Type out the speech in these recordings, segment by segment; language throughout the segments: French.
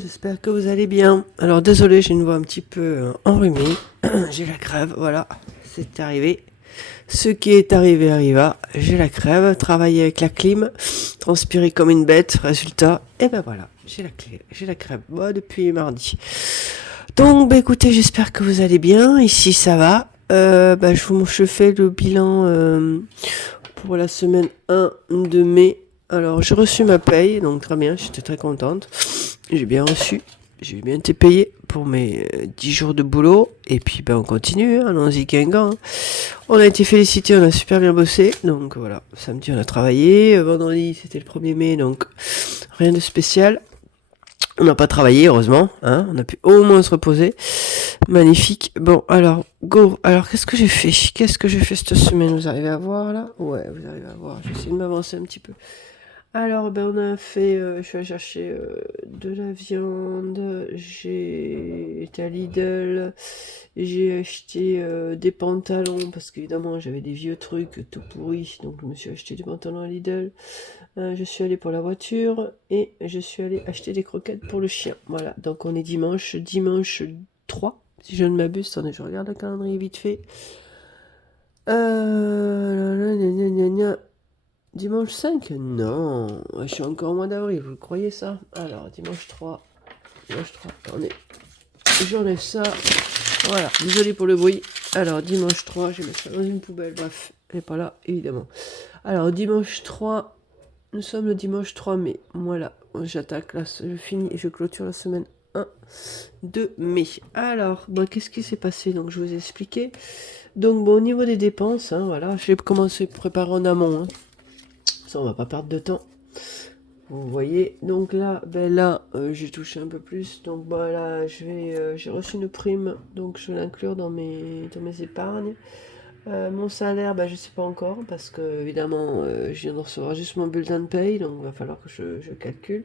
j'espère que vous allez bien. Alors désolé, j'ai une voix un petit peu enrhumée, j'ai la crève, voilà, c'est arrivé. Ce qui est arrivé arriva, j'ai la crève, travaillé avec la clim, transpiré comme une bête, résultat, et ben voilà, j'ai la crève, moi depuis mardi. Donc bah écoutez, j'espère que vous allez bien, ici ça va. Je fais le bilan pour la semaine 1 de mai. Alors, j'ai reçu ma paye, donc très bien, j'étais très contente. J'ai bien reçu, j'ai bien été payé pour mes 10 jours de boulot. Et puis, on continue, hein, allons-y, Guingamp. On a été félicités, on a super bien bossé. Donc voilà, samedi, on a travaillé. Vendredi, c'était le 1er mai, donc rien de spécial. On n'a pas travaillé, heureusement, hein, on a pu au moins se reposer. Magnifique. Bon, alors, go. Alors, qu'est-ce que j'ai fait cette semaine? Vous arrivez à voir, là? Ouais, vous arrivez à voir. J'essaie de m'avancer un petit peu. Alors, on a fait, je suis allé chercher de la viande, j'ai été à Lidl, j'ai acheté des pantalons, parce qu'évidemment j'avais des vieux trucs tout pourris, donc je me suis acheté des pantalons à Lidl. Je suis allé pour la voiture, et je suis allé acheter des croquettes pour le chien. Voilà, donc on est dimanche 3, si je ne m'abuse. Attendez, je regarde le calendrier vite fait. Dimanche 5? Non, je suis encore au mois d'avril, vous croyez ça? Alors, dimanche 3, attendez, j'enlève ça, voilà, désolé pour le bruit. Alors, dimanche 3, je vais mettre ça dans une poubelle, bref, elle n'est pas là, évidemment. Alors, dimanche 3, nous sommes le dimanche 3 mai, voilà, j'attaque, là, je finis et je clôture la semaine 1 de mai. Alors, qu'est-ce qui s'est passé? Donc, je vous ai expliqué. Donc, au niveau des dépenses, hein, voilà, j'ai commencé à préparer en amont, hein. Ça, on va pas perdre de temps. Vous voyez, donc là, j'ai touché un peu plus. Donc là, j'ai reçu une prime, donc je vais l'inclure dans mes épargnes. Mon salaire, je sais pas encore, parce que évidemment, je viens de recevoir juste mon bulletin de paye, donc il va falloir que je calcule.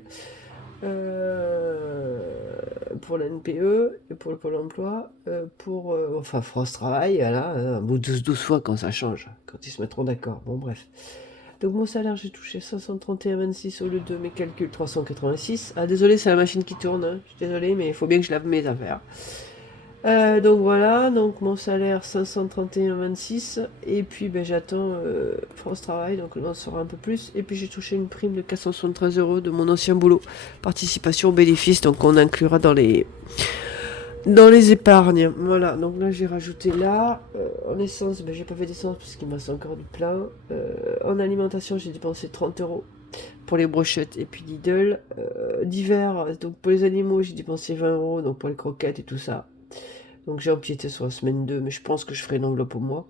Pour la NPE et pour le Pôle emploi, enfin France Travail, voilà, un bout de 12 fois quand ça change, quand ils se mettront d'accord. Bon, bref. Donc mon salaire, j'ai touché 531,26 au lieu de mes calculs 386. Ah désolé, c'est la machine qui tourne, hein. Je suis désolé, mais il faut bien que je lave mes affaires. Donc voilà, donc mon salaire 531,26. Et puis j'attends France Travail, donc on en saura un peu plus. Et puis j'ai touché une prime de 473 € de mon ancien boulot. Participation au bénéfice, donc on inclura dans les épargnes. Voilà, donc là j'ai rajouté là. En essence, j'ai pas fait d'essence parce qu'il me reste encore du plein. En alimentation, j'ai dépensé 30 € pour les brochettes et puis Lidl. D'hiver, donc pour les animaux, j'ai dépensé 20 €, donc pour les croquettes et tout ça. Donc j'ai empiété sur la semaine 2, mais je pense que je ferai une enveloppe au mois.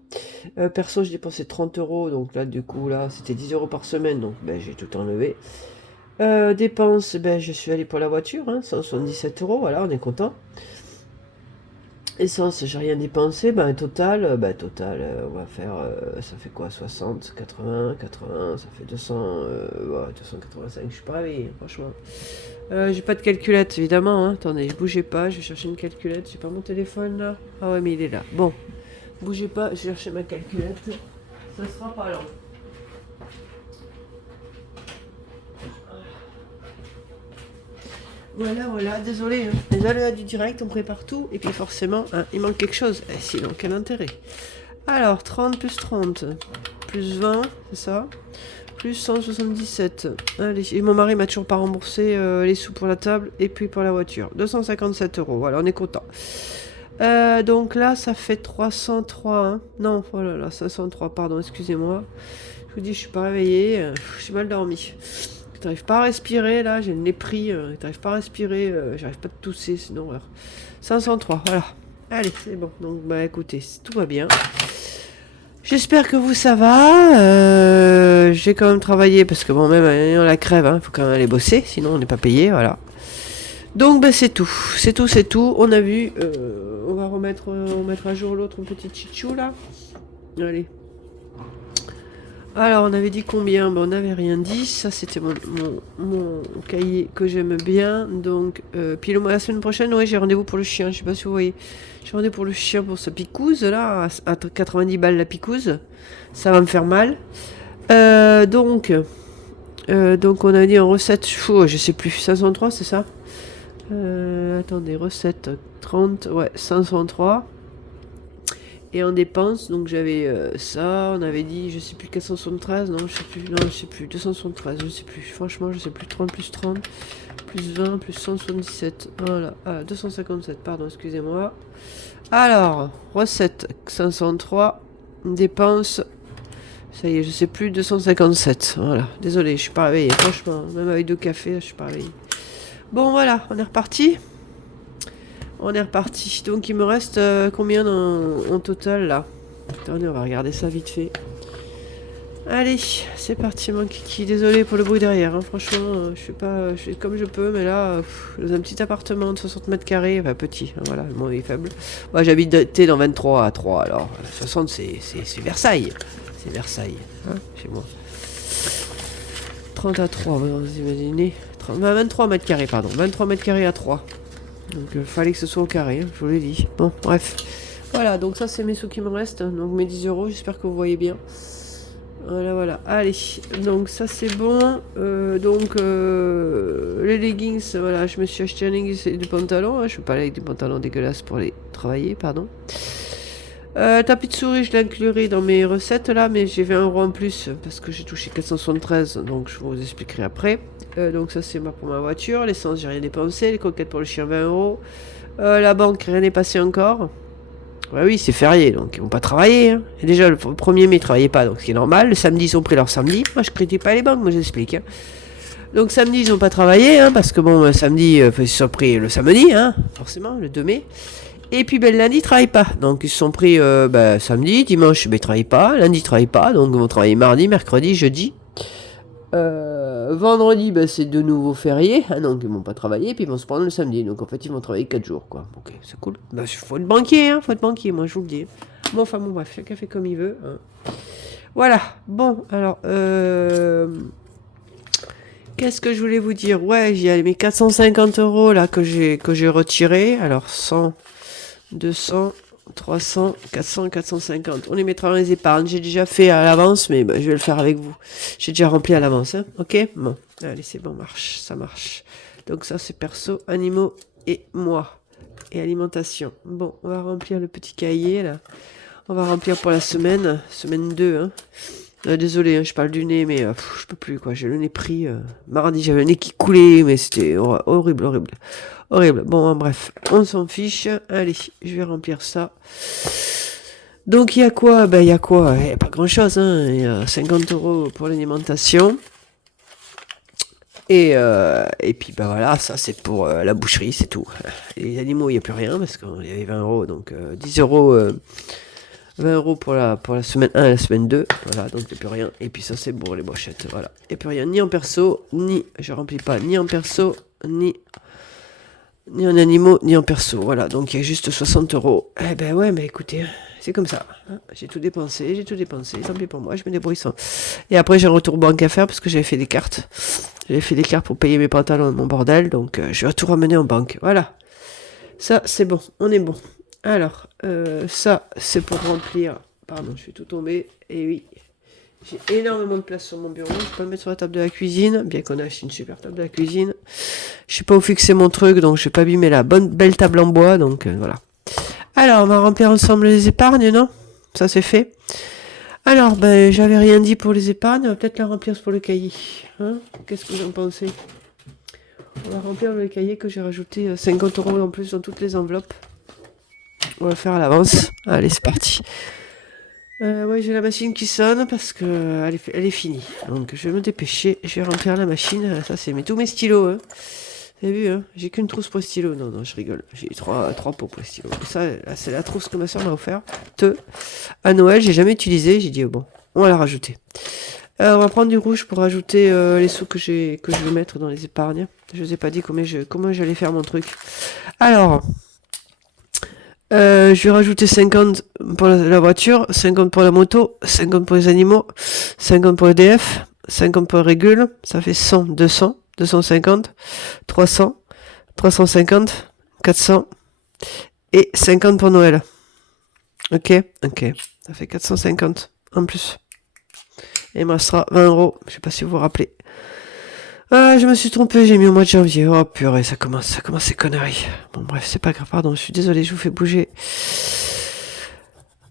Perso, j'ai dépensé 30 €, donc là du coup là c'était 10 € par semaine, donc j'ai tout enlevé. Dépenses, je suis allé pour la voiture, hein, 177 €, voilà, on est content. Essence, j'ai rien dépensé, total, on va faire, ça fait quoi, 60, 80, ça fait 200, 285, je suis pas réveillé, franchement. J'ai pas de calculette, évidemment, hein. Attendez, bougez pas, je vais chercher une calculette, j'ai pas mon téléphone, là. Ah ouais, mais il est là, bon, bougez pas, je vais chercher ma calculette, ça sera pas long. Voilà, désolé, hein. Les aléas du direct, on prépare tout, et puis forcément, hein, il manque quelque chose. Sinon, quel intérêt? Alors, 30 plus 30, plus 20, c'est ça? Plus 177. Allez, et mon mari m'a toujours pas remboursé les sous pour la table, et puis pour la voiture. 257 €, voilà, on est content. Donc là, ça fait 303, hein. Non, oh là là, 503, pardon, excusez-moi. Je vous dis, je suis pas réveillée, j'ai mal dormi. T'arrives pas à respirer, là, j'ai le nez pris, t'arrives pas à respirer, j'arrive pas à tousser, c'est une horreur. 503, voilà. Allez, c'est bon. Donc, écoutez, tout va bien. J'espère que vous, ça va. J'ai quand même travaillé, parce que même ayant la crève, hein, faut quand même aller bosser, sinon on n'est pas payé, voilà. Donc, c'est tout. C'est tout. On a vu, on va mettre à jour l'autre petit chichou, là. Allez. Alors, on avait dit combien? On n'avait rien dit. Ça, c'était mon cahier que j'aime bien. Donc, puis la semaine prochaine, j'ai rendez-vous pour le chien. Je sais pas si vous voyez. J'ai rendez-vous pour le chien pour sa picouse, là, à 90 balles la picouse. Ça va me faire mal. Donc on a dit en recette, je sais plus, 503, c'est ça? Attendez, recette 30, ouais, 563. Et en dépenses, donc j'avais ça, on avait dit, je sais plus, 473, non, je sais plus, non, je sais plus, 273, je sais plus, franchement, je sais plus, 30 plus 30, plus 20, plus 177, voilà, 257, pardon, excusez-moi. Alors, recette 503, dépenses, ça y est, je sais plus, 257, voilà, désolé, je suis pas réveillé, franchement, même avec 2 cafés, je suis pas réveillé. Bon, voilà, on est reparti. On est reparti. Donc il me reste combien en total là? Attendez, on va regarder ça vite fait. Allez, c'est parti mon kiki. Désolé pour le bruit derrière. Hein. Franchement, je fais pas, je fais comme je peux, mais là, dans un petit appartement de 60 mètres carrés, enfin petit, hein, voilà, le mot est faible. Moi, j'habite dans 23 à 3, alors 60 c'est Versailles. C'est Versailles, hein, chez moi. 30 à 3, vous imaginez. 23 mètres carrés, pardon. 23 mètres carrés à 3. Donc il fallait que ce soit au carré, hein, je vous l'ai dit. Bon, bref. Voilà, donc ça c'est mes sous qui me restent. Donc mes 10 euros, j'espère que vous voyez bien. Voilà, voilà. Allez, donc ça c'est bon. Les leggings, voilà, je me suis acheté un leggings et du pantalon. Hein. Je ne peux pas aller avec des pantalons dégueulasses pour les travailler, pardon. Tapis de souris, je l'inclurai dans mes recettes là, mais j'ai 20 euros en plus parce que j'ai touché 473, donc je vous expliquerai après. Donc ça c'est pour ma voiture, l'essence j'ai rien dépensé, les coquettes pour le chien 20 euros. La banque rien n'est passé encore. Ouais, oui, c'est férié, donc ils vont pas travailler. Hein. Et déjà le 1er mai ils travaillaient pas, donc c'est normal. Le samedi ils ont pris leur samedi. Moi je critique pas les banques, moi j'explique. Hein. Donc samedi ils ont pas travaillé, hein, parce que bon samedi ils se sont pris le samedi, hein, forcément, le 2 mai. Et puis ben, lundi, ils travaillent pas. Donc ils se sont pris samedi, dimanche, ben, ils travaillent pas. Lundi, ils travaillent pas. Donc ils vont travailler mardi, mercredi, jeudi. Vendredi, ben, c'est de nouveau férié. Ah, donc ils vont pas travailler. Puis ils vont se prendre le samedi. Donc en fait, ils vont travailler 4 jours. Quoi. Ok, c'est cool. Ben, faut être banquier, hein. Faut être banquier, moi, je vous le dis. Bon, enfin, bon, bref, chacun fait comme il veut. Hein. Voilà. Bon, alors, qu'est-ce que je voulais vous dire? Ouais, il y a mes 450 euros là que j'ai retirés. Alors, 100. 200, 300, 400, 450. On les mettra dans les épargnes. J'ai déjà fait à l'avance, mais je vais le faire avec vous. J'ai déjà rempli à l'avance, hein. Ok? Bon. Allez, c'est bon, marche. Ça marche. Donc ça, c'est perso, animaux et moi. Et alimentation. Bon, on va remplir le petit cahier, là. On va remplir pour la semaine 2, hein. Désolé, hein, je parle du nez, mais je peux plus, quoi. J'ai le nez pris. Mardi, j'avais le nez qui coulait, mais c'était horrible, horrible. Horrible. Bon, bref, on s'en fiche. Allez, je vais remplir ça. Donc, il y a quoi? Ben, il y a quoi? Il n'y a pas grand-chose, hein. Il y a 50 euros pour l'alimentation. Et puis, ben voilà, ça, c'est pour la boucherie, c'est tout. Les animaux, il n'y a plus rien, parce qu'il y avait 20 euros, donc 10 euros... 20 euros pour la semaine 1 et la semaine 2. Voilà, donc il n'y a plus rien. Et puis ça, c'est pour les brochettes. Voilà. Il n'y a plus rien, ni en perso, ni. Je remplis pas, ni en perso, ni en animaux, ni en perso. Voilà, donc il y a juste 60 euros. Eh ben ouais, mais écoutez, c'est comme ça. Hein. J'ai tout dépensé. Tant pis pour moi, je me débrouille sans. Et après, j'ai un retour banque à faire parce que j'avais fait des cartes. J'avais fait des cartes pour payer mes pantalons et mon bordel. Donc je vais tout ramener en banque. Voilà. Ça, c'est bon. On est bon. Alors, ça, c'est pour remplir... Pardon, je suis tout tombé. Et oui, j'ai énormément de place sur mon bureau. Je peux le mettre sur la table de la cuisine, bien qu'on a acheté une super table de la cuisine. Je sais pas où fixer mon truc, donc je vais pas abîmer la belle table en bois, donc voilà. Alors, on va remplir ensemble les épargnes, non? Ça, c'est fait. Alors, ben, j'avais rien dit pour les épargnes. On va peut-être la remplir pour le cahier. Hein? Qu'est-ce que vous en pensez? On va remplir le cahier que j'ai rajouté 50 euros en plus dans toutes les enveloppes. On va le faire à l'avance. Allez, c'est parti. Ouais, j'ai la machine qui sonne parce que elle est finie. Donc, je vais me dépêcher. Je vais remplir la machine. Ça, c'est tous mes stylos. Hein. Vous avez vu, hein? J'ai qu'une trousse pour les stylos. Non, je rigole. J'ai trois pots pour les stylos. Ça, là, c'est la trousse que ma soeur m'a offert. À Noël, j'ai jamais utilisé. J'ai dit, bon, on va la rajouter. On va prendre du rouge pour rajouter les sous que je vais mettre dans les épargnes. Je vous ai pas dit comment j'allais faire mon truc. Alors... je vais rajouter 50 pour la voiture, 50 pour la moto, 50 pour les animaux, 50 pour EDF, 50 pour les régules, ça fait 100, 200, 250, 300, 350, 400 et 50 pour Noël. Ok, ça fait 450 en plus. Et il me restera 20 euros, je sais pas si vous vous rappelez. Ah, je me suis trompé, j'ai mis au mois de janvier. Oh purée, ça commence ces conneries. Bon bref, c'est pas grave, pardon, je suis désolé, je vous fais bouger.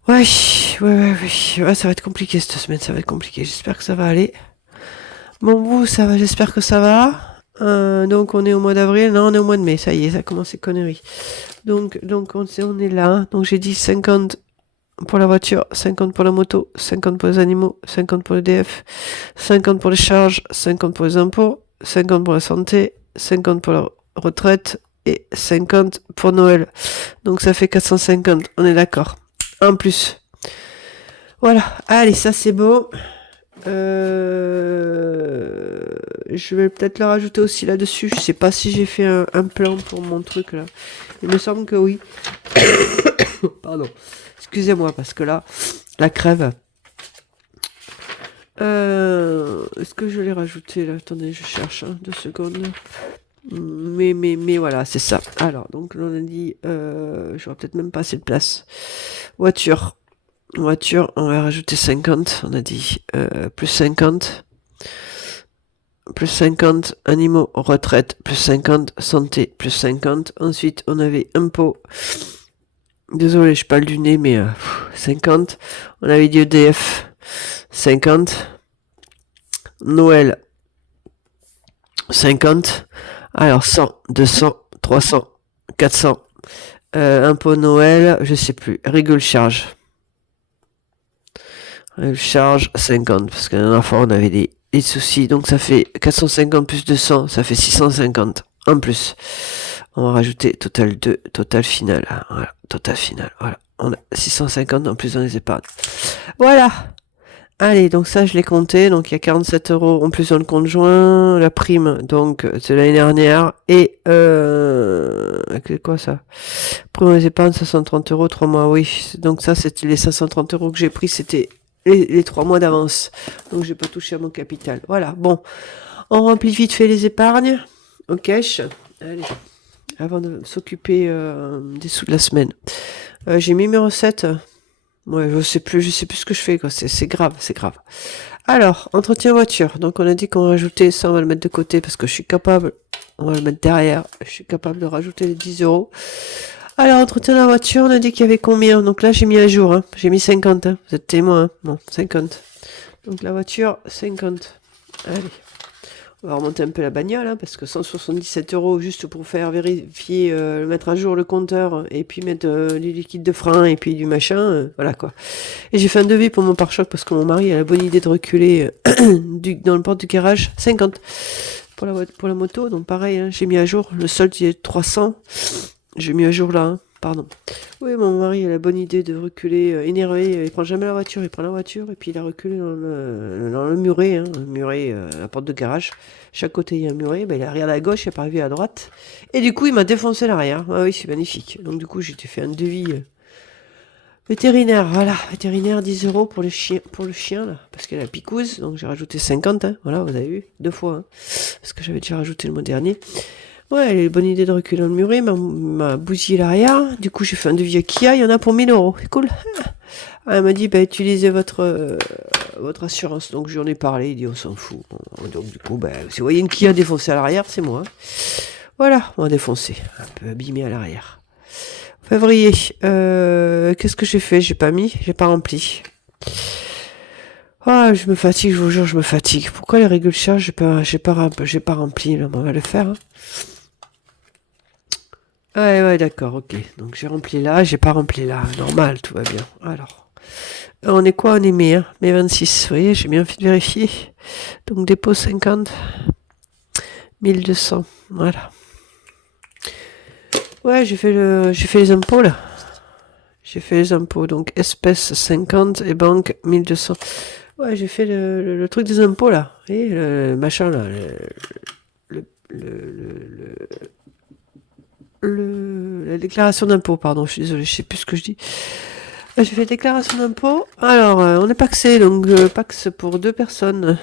Ouais, ouais, ça va être compliqué cette semaine, ça va être compliqué. J'espère que ça va aller. Bon, vous, ça va, j'espère que ça va. Donc on est au mois d'avril, non, on est au mois de mai, ça y est, ça commence ces conneries. Donc on est là. Donc j'ai dit 50 pour la voiture, 50 pour la moto, 50 pour les animaux, 50 pour le DF, 50 pour les charges, 50 pour les impôts, 50 pour la santé, 50 pour la retraite et 50 pour Noël. Donc ça fait 450, on est d'accord. En plus. Voilà, allez, ça c'est bon. Je vais peut-être le rajouter aussi là-dessus. Je sais pas si j'ai fait un plan pour mon truc là. Il me semble que oui. Pardon. Excusez-moi parce que là, la crève. Est-ce que je l'ai rajouté là? Attendez, je cherche 2 secondes. Mais voilà, c'est ça. Alors, donc on a dit, j'aurais peut-être même pas assez de place. Voiture, on va rajouter 50. On a dit plus 50. Plus 50 animaux, retraite, plus 50 santé, plus 50. Ensuite, on avait impôts. Désolé, je parle du nez, mais 50. On avait dit EDF, 50. Noël, 50. Alors 100, 200, 300, 400. Impôt Noël, je sais plus. Régule charge. Régule charge, 50. Parce que la dernière fois, on avait des soucis. Donc ça fait 450 plus 200, ça fait 650. En plus. On va rajouter total 2, total final. Voilà, total final. Voilà. On a 650 en plus dans les épargnes. Voilà. Allez, donc ça, je l'ai compté. Donc, il y a 47 euros en plus dans le compte joint. La prime, donc, c'est l'année dernière. Et, c'est quoi ça? Prime des épargnes, 530 euros, 3 mois, oui. Donc, ça, c'était les 530 euros que j'ai pris. C'était les 3 mois d'avance. Donc, j'ai pas touché à mon capital. Voilà. Bon. On remplit vite fait les épargnes. Au cash. Allez. Avant de s'occuper, des sous de la semaine. J'ai mis mes recettes. Ouais, je sais plus ce que je fais, quoi. C'est grave. Alors, entretien voiture. Donc, on a dit qu'on rajoutait ça, on va le mettre de côté parce que je suis capable. On va le mettre derrière. Je suis capable de rajouter les 10 euros. Alors, entretien de la voiture, on a dit qu'il y avait combien? Donc là, j'ai mis à jour, hein. J'ai mis 50, hein. Vous êtes témoin, hein. Bon, 50. Donc, la voiture, 50. Allez. On va remonter un peu la bagnole, hein, parce que 177 euros juste pour faire vérifier, mettre à jour le compteur, et puis mettre les liquides de frein, et puis du machin, voilà quoi. Et j'ai fait un devis pour mon pare-choc, parce que mon mari a la bonne idée de reculer dans le porte du garage, 50 pour la moto, donc pareil, hein, j'ai mis à jour, le solde il est 300, j'ai mis à jour là, hein, pardon. Oui, mon mari a la bonne idée de reculer, énervé, il prend jamais la voiture, il prend la voiture, et puis il a reculé dans le muret, hein, le muret, la porte de garage. Chaque côté il y a un muret, ben, il a regardé à gauche, il a pas vu à droite. Et du coup, il m'a défoncé l'arrière. Ah oui, c'est magnifique. Donc du coup, j'ai fait un devis vétérinaire. Voilà, vétérinaire, 10 euros pour le chien, là, parce qu'elle a picouse. Donc j'ai rajouté 50, hein. Voilà, vous avez vu, 2 fois, hein, parce que j'avais déjà rajouté le mois dernier. Ouais, elle a une bonne idée de reculer dans le muret, m'a bousillé l'arrière. Du coup, j'ai fait un devis à Kia, il y en a pour 1000 euros. C'est cool. Ah, elle m'a dit, bah, utilisez votre assurance. Donc, j'en ai parlé, il dit, on s'en fout. Donc, du coup, bah, si vous voyez une Kia défoncée à l'arrière, c'est moi. Voilà, on va défoncer. Un peu abîmé à l'arrière. Février, qu'est-ce que j'ai fait? J'ai pas rempli. Ah, je me fatigue, je vous jure, je me fatigue. Pourquoi les régules charges, j'ai pas rempli, là, on va le faire, hein. Ouais, d'accord, ok. Donc j'ai rempli là, j'ai pas rempli là. Normal, tout va bien. Alors, on est quoi? On est mai, hein? Mai 26. Vous voyez, j'ai bien fait de vérifier. Donc dépôt 50. 1200. Voilà. Ouais, j'ai fait les impôts, là. J'ai fait les impôts. Donc espèces 50 et banque 1200. Ouais, j'ai fait le truc des impôts, là. Vous voyez, le machin, là. La déclaration d'impôt, pardon, je suis désolée, je sais plus ce que je dis. J'ai fait déclaration d'impôt. Alors, on est paxé, donc pax pour 2 personnes.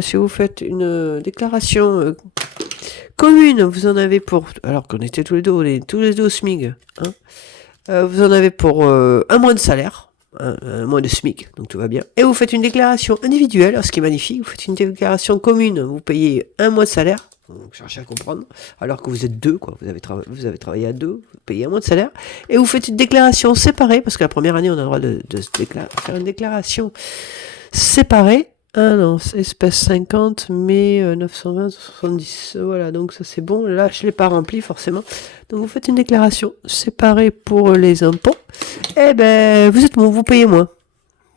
Si vous faites une déclaration commune, vous en avez pour... Alors qu'on était tous les deux au SMIG. Hein, vous en avez pour 1 mois de salaire. un mois de SMIC, donc tout va bien. Et vous faites une déclaration individuelle, ce qui est magnifique, vous faites une déclaration commune, vous payez un mois de salaire, donc cherchez à comprendre, alors que vous êtes deux, quoi, vous avez travaillé à deux, vous payez un mois de salaire, et vous faites une déclaration séparée, parce que la première année, on a le droit de faire une déclaration séparée. Ah non, espèce 50, mais 920, 70. Voilà, donc ça c'est bon. Là, je ne l'ai pas rempli forcément. Donc vous faites une déclaration séparée pour les impôts. Eh ben, vous êtes bon, vous payez moins.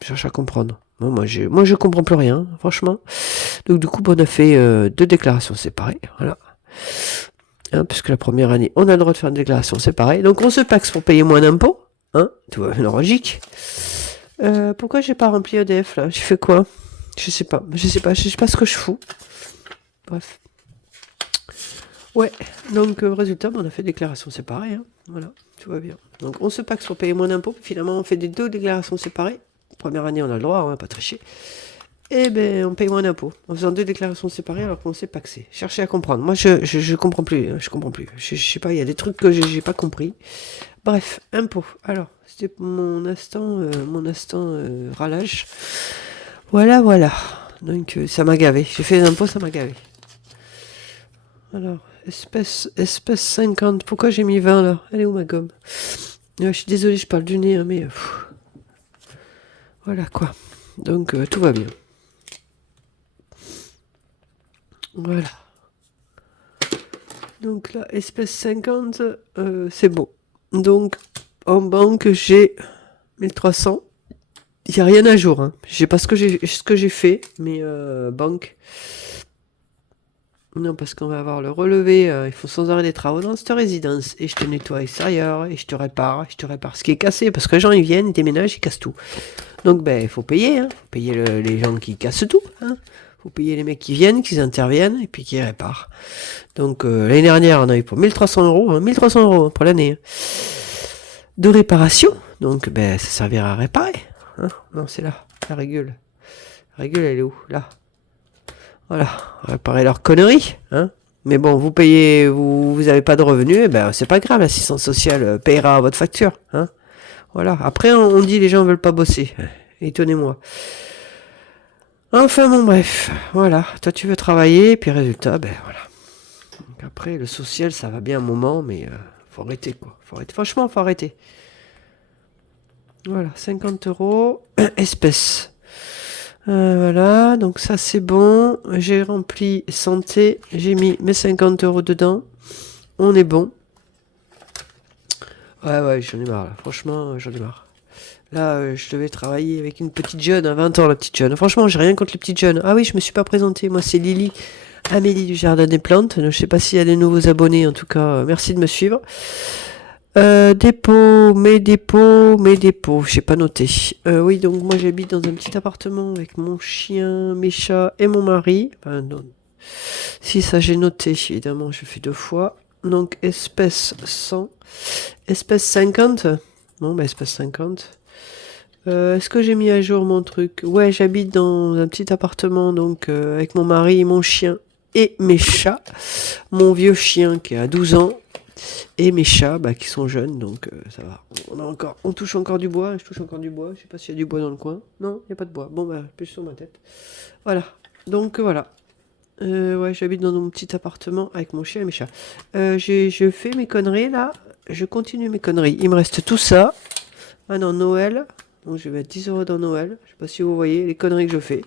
Je cherche à comprendre. Moi, je comprends plus rien, franchement. Donc du coup, on a fait 2 déclarations séparées. Voilà. Hein, puisque la première année, on a le droit de faire une déclaration séparée. Donc on se paxe pour payer moins d'impôts. Hein, tout va bien logique. Pourquoi j'ai pas rempli EDF là? J'ai fait quoi? Je sais pas ce que je fous. Bref. Ouais, donc résultat, on a fait déclaration séparée. Hein. Voilà, tout va bien. Donc on se paxe pour payer moins d'impôts. Finalement, on fait des 2 déclarations séparées. Première année, on a le droit, on va pas tricher. Et ben, on paye moins d'impôts. En faisant 2 déclarations séparées alors qu'on s'est paxé. Cherchez à comprendre. Moi, je comprends plus. Je comprends plus. Je sais pas, il y a des trucs que j'ai pas compris. Bref, impôts. Alors, c'était mon instant ralage. Voilà. Donc ça m'a gavé. J'ai fait les impôts, ça m'a gavé. Alors, espèce 50. Pourquoi j'ai mis 20 là? Elle est où ma gomme? Je suis désolée, je parle du nez, hein, mais... voilà quoi. Donc tout va bien. Voilà. Donc là, espèce 50, c'est bon. Donc, en banque, j'ai 1300. Il n'y a rien à jour. Hein. Je sais pas ce que j'ai fait, mais banque. Non, parce qu'on va avoir le relevé. Il faut sans arrêt des travaux dans cette résidence. Et je te nettoie l'extérieur, et je te répare ce qui est cassé. Parce que les gens, ils viennent, ils déménagent, ils cassent tout. Donc, ben, il faut payer. Hein. Faut payer les gens qui cassent tout. Hein. Faut payer les mecs qui viennent, qui interviennent, et puis qui réparent. Donc, l'année dernière, on a eu pour 1300 euros. Hein, 1300 euros pour l'année. Hein, de réparation. Donc, ben, ça servira à réparer. Hein. Non, c'est là. La régule. La régule, elle est où? Là. Voilà, réparer leurs conneries, hein. Mais bon, vous payez, vous avez pas de revenus, et ben c'est pas grave, l'assistance sociale payera votre facture, hein. Voilà. Après, on dit les gens veulent pas bosser. Étonnez-moi. Enfin bon, bref, voilà. Toi, tu veux travailler, puis résultat, ben voilà. Donc après, le social, ça va bien un moment, mais faut arrêter quoi. Faut arrêter. Franchement, faut arrêter. Voilà, 50 euros, espèces. Voilà, donc ça c'est bon. J'ai rempli santé. J'ai mis mes 50 euros dedans. On est bon. Ouais, j'en ai marre là. Franchement, j'en ai marre. Là, je devais travailler avec une petite jeune, à 20 ans la petite jeune. Franchement, j'ai rien contre les petites jeunes. Ah oui, je me suis pas présentée. Moi, c'est Lily, Amélie du Jardin des Plantes. Je sais pas s'il y a des nouveaux abonnés. En tout cas, merci de me suivre. Mes dépôts, j'ai pas noté. Oui, donc moi j'habite dans un petit appartement avec mon chien, mes chats et mon mari. Enfin, non. Si, ça j'ai noté, évidemment, je fais 2 fois. Donc espèce 100, espèce 50. Bon, bah espèce 50. Est-ce que j'ai mis à jour mon truc? Ouais, j'habite dans un petit appartement, donc avec mon mari, mon chien et mes chats. Mon vieux chien qui a 12 ans. Et mes chats qui sont jeunes, donc ça va. On touche encore du bois, je touche encore du bois. Je sais pas s'il y a du bois dans le coin. Non, il n'y a pas de bois. Bon, plus sur ma tête. Voilà. Donc voilà. Ouais, j'habite dans mon petit appartement avec mon chien et mes chats. Je fais mes conneries là. Je continue mes conneries. Il me reste tout ça. Ah non, Noël. Donc je vais mettre 10 euros dans Noël. Je sais pas si vous voyez les conneries que je fais.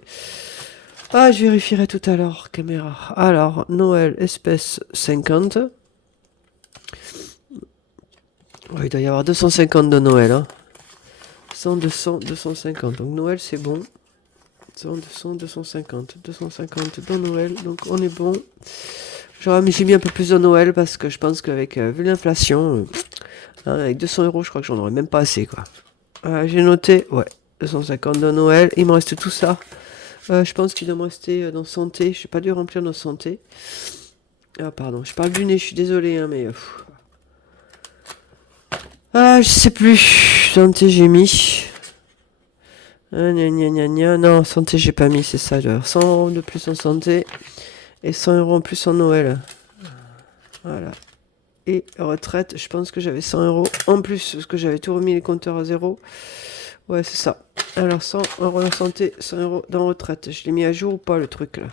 Ah, je vérifierai tout à l'heure, caméra. Alors, Noël, espèce 50. Ouais, il doit y avoir 250 de Noël. Hein. 100, 200, 250. Donc Noël, c'est bon. 100, 200, 250. 250 dans Noël. Donc on est bon. J'ai mis un peu plus de Noël parce que je pense qu'avec vu l'inflation, avec 200 euros, je crois que j'en aurais même pas assez. Quoi. J'ai noté, ouais, 250 de Noël. Il me reste tout ça. Je pense qu'il doit me rester dans santé. Je n'ai pas dû remplir dans santé. Ah, pardon. Je parle du nez, je suis désolé, hein, mais... je sais plus. Santé, j'ai mis. Non, santé, j'ai pas mis, c'est ça. 100 euros de plus en santé. Et 100 euros en plus en Noël. Voilà. Et retraite, je pense que j'avais 100 euros en plus. Parce que j'avais tout remis les compteurs à zéro. Ouais, c'est ça. Alors, 100 euros en santé, 100 euros dans retraite. Je l'ai mis à jour ou pas, le truc, là?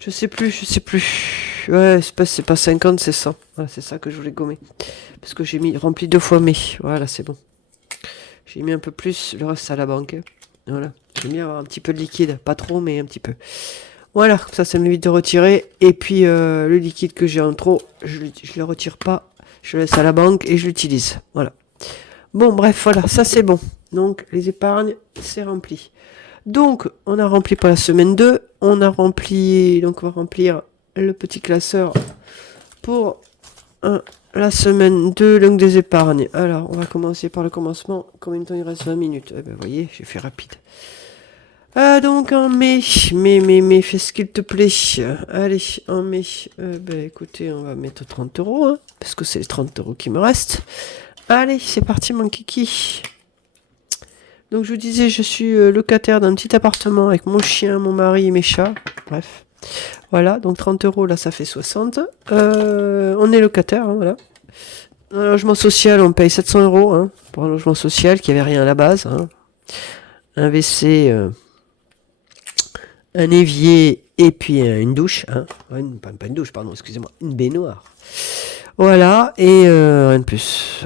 Je sais plus. Ouais, c'est pas 50, c'est 100. Voilà, c'est ça que je voulais gommer. Parce que j'ai mis rempli 2 fois mai. Voilà, c'est bon. J'ai mis un peu plus, le reste à la banque. Voilà. J'aime bien avoir un petit peu de liquide. Pas trop, mais un petit peu. Voilà, comme ça m'évite de retirer. Et puis, le liquide que j'ai en trop, je le retire pas. Je le laisse à la banque et je l'utilise. Voilà. Bon, bref, voilà, ça c'est bon. Donc, les épargnes, c'est rempli. Donc, on a rempli pour la semaine 2. On a rempli, donc on va remplir le petit classeur pour la semaine 2, donc des épargnes. Alors, on va commencer par le commencement. Combien de temps il reste? 20 minutes. Eh ben, vous voyez, j'ai fait rapide. Donc, en mai, fais ce qu'il te plaît. Allez, en mai, ben, écoutez, on va mettre 30 euros, hein, parce que c'est les 30 euros qui me restent. Allez, c'est parti, mon kiki. Donc, je vous disais, je suis locataire d'un petit appartement avec mon chien, mon mari et mes chats. Bref. Voilà, donc 30 euros, là, ça fait 60. On est locataire, hein, voilà. Un logement social, on paye 700 euros hein, pour un logement social qui avait rien à la base. Hein. Un WC, un évier et puis une douche. Hein. Ouais, pas une douche, pardon, excusez-moi. Une baignoire. Voilà, et rien de plus.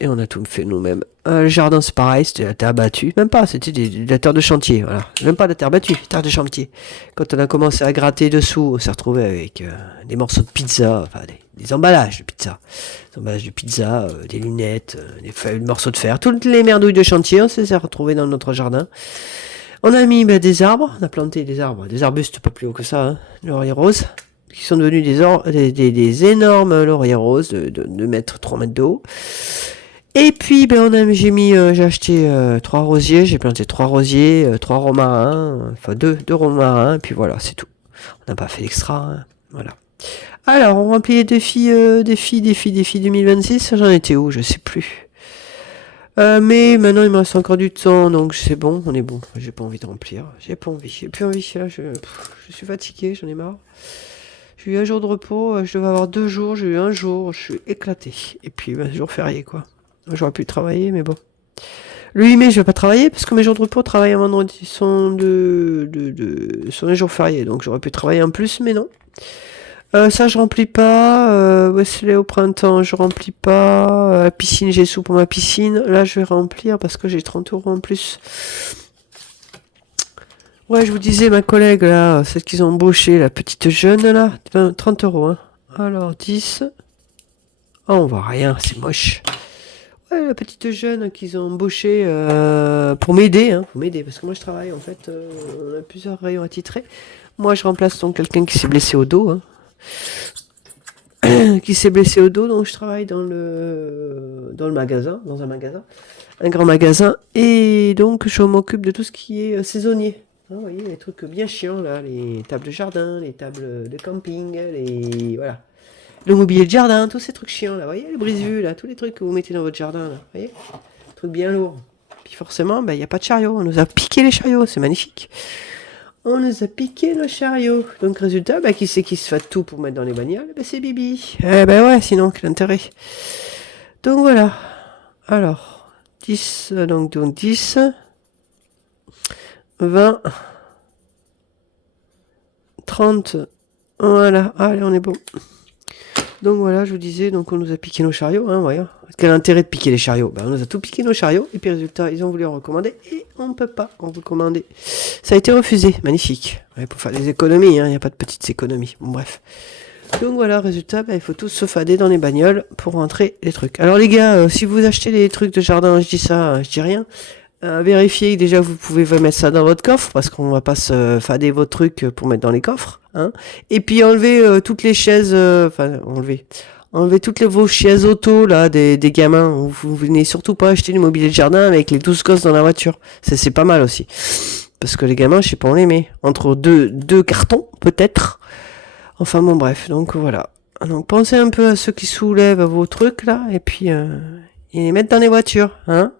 Et on a tout fait nous-mêmes. Le jardin, c'est pareil, c'était la terre battue. Même pas, c'était de la terre de chantier. Voilà. Même pas de la terre battue, terre de chantier. Quand on a commencé à gratter dessous, on s'est retrouvé avec des morceaux de pizza, enfin des emballages de pizza. Des emballages de pizza, des lunettes, des morceaux de fer. Toutes les merdouilles de chantier, on s'est retrouvés dans notre jardin. On a mis des arbres, on a planté des arbres, des arbustes pas plus hauts que ça, hein, laurier rose, qui sont devenus des énormes lauriers roses de 2 mètres, 3 mètres de haut. Et puis, j'ai acheté 3 rosiers, j'ai planté 3 rosiers, 3 romarins, enfin 2 romarins, et puis voilà, c'est tout. On n'a pas fait d'extra, hein, voilà. Alors, on remplit les défis 2026, j'en étais où, je sais plus. Mais maintenant il me reste encore du temps, donc c'est bon, on est bon. J'ai pas envie de remplir, j'ai plus envie. Là, je suis fatigué, j'en ai marre. J'ai eu un jour de repos, je devais avoir 2 jours, j'ai eu un jour, je suis éclaté. Et puis jour férié quoi. J'aurais pu travailler, mais bon. Le 8 mai, je vais pas travailler parce que mes jours de repos, travailler un vendredi sont sont les jours fériés, donc j'aurais pu travailler en plus, mais non. Ça je remplis pas. Wesley au printemps je remplis pas. La piscine j'ai sous pour ma piscine. Là je vais remplir parce que j'ai 30 euros en plus. Ouais je vous disais ma collègue là, celle qu'ils ont embauchée, la petite jeune là, 30 euros. Hein. Alors 10. Oh on voit rien, c'est moche. Ouais la petite jeune qu'ils ont embauchée pour m'aider. Hein, pour m'aider parce que moi je travaille en fait. On a plusieurs rayons attitrés. Moi je remplace donc quelqu'un qui s'est blessé au dos. Hein. Qui s'est blessé au dos, donc je travaille dans un magasin, un grand magasin, et donc je m'occupe de tout ce qui est saisonnier. Hein, vous voyez, les trucs bien chiants là, les tables de jardin, les tables de camping, voilà, le mobilier de jardin, tous ces trucs chiants là, vous voyez, les brise-vues là, tous les trucs que vous mettez dans votre jardin là, vous voyez, trucs bien lourds. Puis forcément, il n'y a pas de chariot, on nous a piqué les chariots, c'est magnifique. On nous a piqué nos chariots. Donc, résultat, qui c'est qui se fait tout pour mettre dans les bagnoles? C'est Bibi. Ouais, sinon, quel intérêt. Donc, voilà. Alors, 10, donc 10, 20, 30, voilà. Allez, on est bon. Donc, voilà, je vous disais, donc on nous a piqué nos chariots, hein, voyons. Quel intérêt de piquer les chariots? On nous a tout piqué nos chariots, et puis résultat, ils ont voulu en recommander, et on ne peut pas en recommander. Ça a été refusé, magnifique. Ouais, pour faire des économies, il n'y a pas de petites économies. Bon, bref. Donc voilà, résultat, il faut tous se fader dans les bagnoles pour rentrer les trucs. Alors les gars, si vous achetez des trucs de jardin, je dis ça, je dis rien. Vérifiez que déjà vous pouvez mettre ça dans votre coffre, parce qu'on va pas se fader vos trucs pour mettre dans les coffres. Hein. Et puis enlevez toutes les chaises, enlevez toutes vos chaises auto là des gamins. Vous venez surtout pas acheter du mobilier de jardin avec les 12 gosses dans la voiture. C'est pas mal aussi. Parce que les gamins, je sais pas, on les met. Entre deux cartons, peut-être. Enfin bon bref, donc voilà. Donc pensez un peu à ceux qui soulèvent vos trucs là, et puis et les mettre dans les voitures, hein.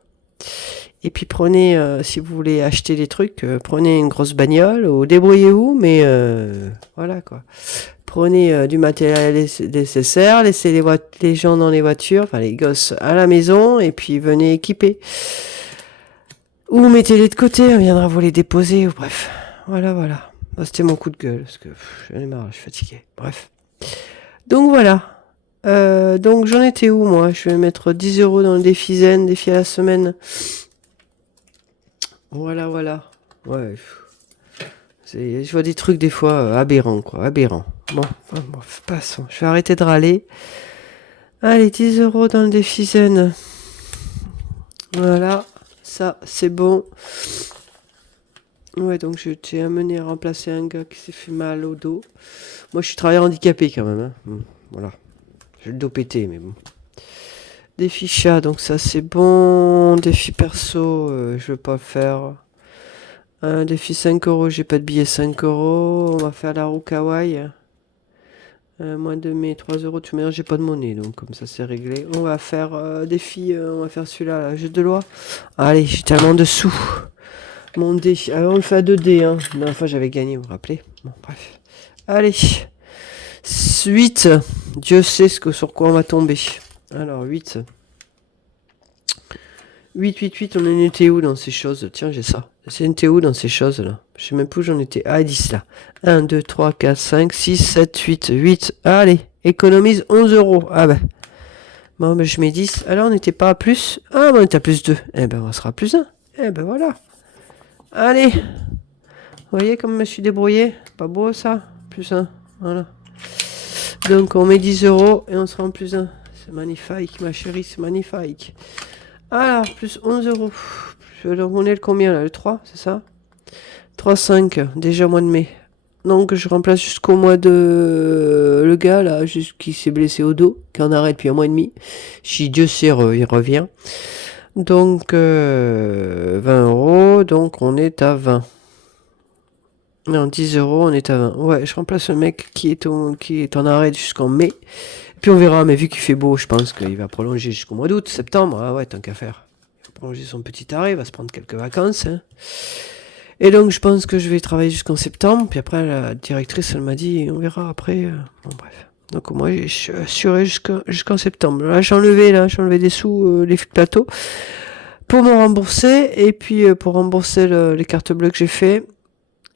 Et puis prenez, si vous voulez acheter des trucs, prenez une grosse bagnole, ou débrouillez-vous, mais voilà quoi. Prenez du matériel nécessaire, laissez les gens dans les voitures, enfin les gosses à la maison, et puis venez équiper. Ou mettez-les de côté, on viendra vous les déposer, ou bref. Voilà, voilà. Bah, c'était mon coup de gueule, parce que j'en ai marre, je suis fatigué. Bref. Donc voilà. Donc j'en étais où, moi? Je vais mettre 10 euros dans le défi zen, défi à la semaine. Voilà, voilà. Ouais. Je vois des trucs des fois aberrants, quoi. Aberrants. Bon, passons. Je vais arrêter de râler. Allez, 10 euros dans le défi zen. Voilà. Ça, c'est bon. Ouais, donc je t'ai amené à remplacer un gars qui s'est fait mal au dos. Moi, je suis travailleur handicapé quand même. Hein. Voilà. J'ai le dos pété, mais bon. Défi chat, donc ça c'est bon. Défi perso, je veux pas le faire. Un défi 5 euros, j'ai pas de billet 5 euros. On va faire la roue kawaii. Moins de mai, 3 euros. Tu m'as j'ai pas de monnaie, donc comme ça c'est réglé. On va faire défi, on va faire celui-là, là, jeu de loi. Allez, j'ai tellement de sous. Mon dé. Alors on le fait à 2 dés. Hein. La dernière fois j'avais gagné, vous vous rappelez. Bon, bref. Allez. 8. Dieu sait sur quoi on va tomber. Alors 8. 8, on en était où dans ces choses? Tiens, j'ai ça. C'est une où dans ces choses là? Je sais même plus où j'en étais. Ah, 10 là. 1, 2, 3, 4, 5, 6, 7, 8. 8. Allez, économise 11 euros. Ah ben. Bon, ben je mets 10. Alors on n'était pas à plus. Ah, ben on était à plus 2. Eh ben on sera à plus 1. Eh ben voilà. Allez. Vous voyez comme je me suis débrouillé? Pas beau ça? Plus 1. Voilà. Donc on met 10 euros et on sera en plus 1. C'est magnifique, ma chérie, c'est magnifique. Alors, plus 11 euros. Donc on est le combien là? Le 3, c'est ça? 3, 5, déjà mois de mai. Donc je remplace jusqu'au mois de... Le gars là, qui s'est blessé au dos, qui en arrête depuis un mois et demi. Si Dieu sait, il revient. Donc 20 euros, donc on est à 20. Non, 10 euros, on est à 20. Ouais, je remplace le mec qui est en arrêt jusqu'en mai. Puis on verra, mais vu qu'il fait beau, je pense qu'il va prolonger jusqu'au mois d'août, septembre. Ah ouais, tant qu'à faire. Il va prolonger son petit arrêt, il va se prendre quelques vacances. Hein. Et donc je pense que je vais travailler jusqu'en septembre. Puis après, la directrice, elle m'a dit, on verra après. Bon, bref. Donc moi, je suis assuré jusqu'en septembre. Là, j'ai enlevé des sous, les plateaux, pour me rembourser. Et puis pour rembourser les cartes bleues que j'ai fait.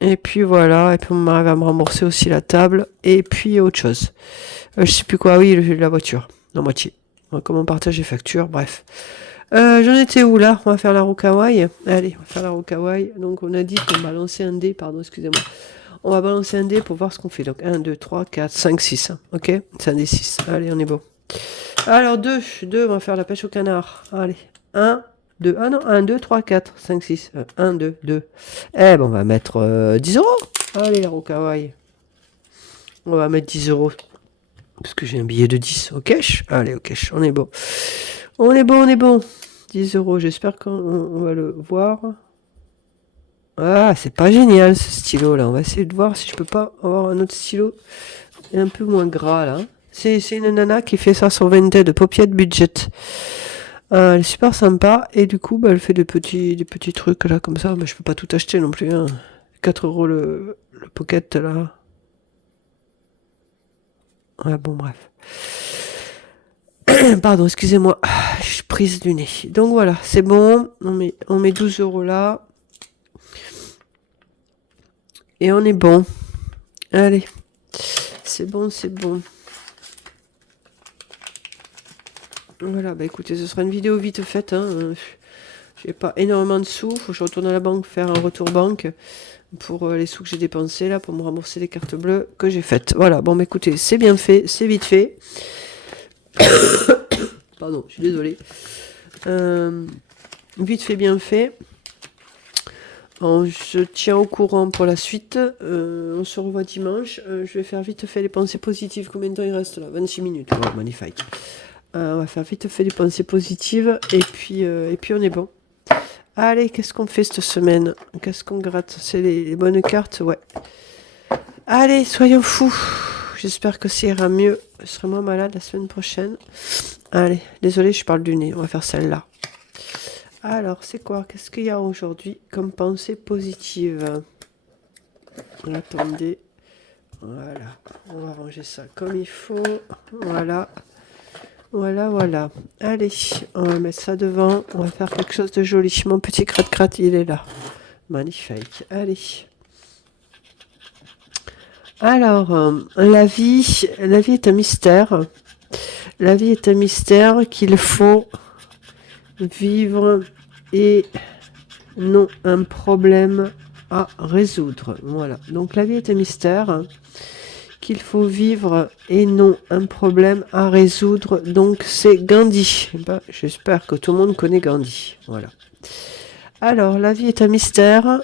Et puis voilà, et puis on m'arrive à me rembourser aussi la table, et puis autre chose. Je sais plus quoi, oui, la voiture, la moitié. Comme on partage les factures, bref. J'en étais où là? On va faire la roue kawaii. Allez, on va faire la roue kawaii. Donc on a dit qu'on balançait un dé, pardon, excusez-moi. On va balancer un dé pour voir ce qu'on fait. Donc 1, 2, 3, 4, 5, 6. Ok? C'est un dé 6. Allez, on est bon. Alors 2, on va faire la pêche au canard. Allez, 1, 2, ah non, 1, 2, 3, 4, 5, 6, 1, 2, 2. Eh ben, on va mettre 10 euros. Allez, la roue kawaii. On va mettre 10 euros. Parce que j'ai un billet de 10 au cash. Allez, au cash, on est bon. On est bon, on est bon. 10 euros, j'espère qu'on va le voir. Ah, c'est pas génial ce stylo là. On va essayer de voir si je peux pas avoir un autre stylo un peu moins gras là. C'est une nana qui fait ça sur Vinted de Paupiette Budget. Elle est super sympa et du coup bah, elle fait des petits trucs là comme ça. Mais je peux pas tout acheter non plus. Hein. 4 euros le pocket là. Ouais, bon, bref. Pardon, excusez-moi. Je suis prise du nez. Donc voilà, c'est bon. On met 12 euros là. Et on est bon. Allez. C'est bon, c'est bon. Voilà, bah écoutez, ce sera une vidéo vite faite. Hein. J'ai pas énormément de sous. Faut que je retourne à la banque faire un retour banque pour les sous que j'ai dépensés là, pour me rembourser les cartes bleues que j'ai faites. Voilà, bon, bah écoutez, c'est bien fait, c'est vite fait. Pardon, je suis désolée. Vite fait, bien fait. Je tiens au courant pour la suite. On se revoit dimanche. Je vais faire vite fait les pensées positives. Combien de temps il reste là? 26 minutes. Oh, magnifique. On va faire vite fait les pensées positives. Et puis on est bon. Allez, qu'est-ce qu'on fait cette semaine? Qu'est-ce qu'on gratte? C'est les bonnes cartes? Ouais. Allez, soyons fous. J'espère que ça ira mieux. Je serai moins malade la semaine prochaine. Allez, désolé, je parle du nez. On va faire celle-là. Alors, c'est quoi? Qu'est-ce qu'il y a aujourd'hui comme pensée positive? Attendez. Voilà. On va ranger ça comme il faut. Voilà. Voilà, voilà. Allez, on va mettre ça devant. On va faire quelque chose de joli. Mon petit gratte-gratte, il est là. Magnifique. Allez. Alors, la vie est un mystère. La vie est un mystère qu'il faut vivre et non un problème à résoudre. Voilà. Donc la vie est un mystère qu'il faut vivre et non un problème à résoudre. Donc c'est Gandhi. J'espère que tout le monde connaît Gandhi. Voilà. Alors la vie est un mystère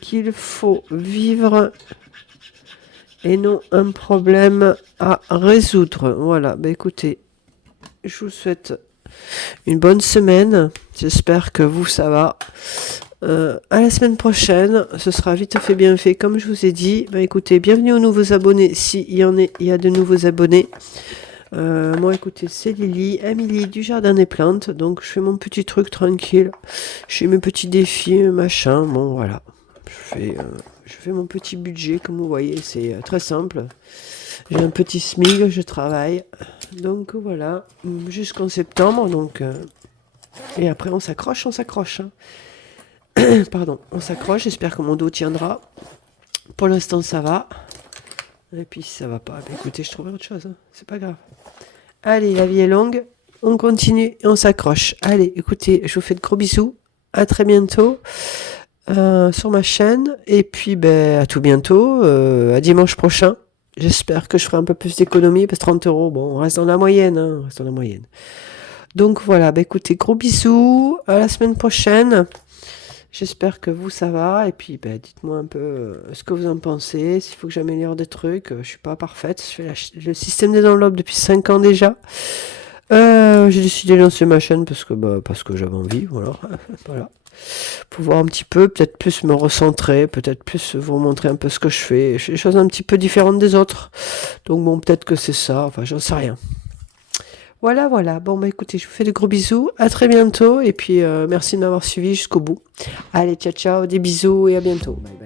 qu'il faut vivre et non un problème à résoudre. Voilà. Écoutez, je vous souhaite une bonne semaine. J'espère que vous, ça va. À la semaine prochaine, ce sera vite fait bien fait, comme je vous ai dit. Écoutez, bienvenue aux nouveaux abonnés, s'il y a de nouveaux abonnés. Moi, écoutez, c'est Lily, Amélie du Jardin des Plantes. Donc, je fais mon petit truc tranquille. Je fais mes petits défis, machin. Bon, voilà. Je fais mon petit budget, comme vous voyez. C'est très simple. J'ai un petit SMIG, je travaille. Donc, voilà. Jusqu'en septembre. Donc, et après, on s'accroche. Hein. Pardon, on s'accroche. J'espère que mon dos tiendra. Pour l'instant, ça va. Et puis, si ça va pas, écoutez, je trouverai autre chose. Hein. C'est pas grave. Allez, la vie est longue. On continue et on s'accroche. Allez, écoutez, je vous fais de gros bisous. À très bientôt sur ma chaîne. Et puis, à tout bientôt. À dimanche prochain. J'espère que je ferai un peu plus d'économie. Parce que 30 €, bon, on reste dans la moyenne. Hein, on reste dans la moyenne. Donc voilà, écoutez, gros bisous. À la semaine prochaine. J'espère que vous, ça va. Et puis, dites-moi un peu ce que vous en pensez. S'il faut que j'améliore des trucs. Je suis pas parfaite. Je fais le système des enveloppes depuis 5 ans déjà. J'ai décidé de lancer ma chaîne parce que j'avais envie. Voilà. Voilà. Pour voir un petit peu, peut-être plus me recentrer, peut-être plus vous montrer un peu ce que je fais. Je fais des choses un petit peu différentes des autres. Donc bon, peut-être que c'est ça. Enfin, j'en sais rien. Voilà, voilà. Bon, écoutez, je vous fais de gros bisous. À très bientôt. Et puis, merci de m'avoir suivi jusqu'au bout. Allez, ciao, ciao. Des bisous et à bientôt. Bye, bye.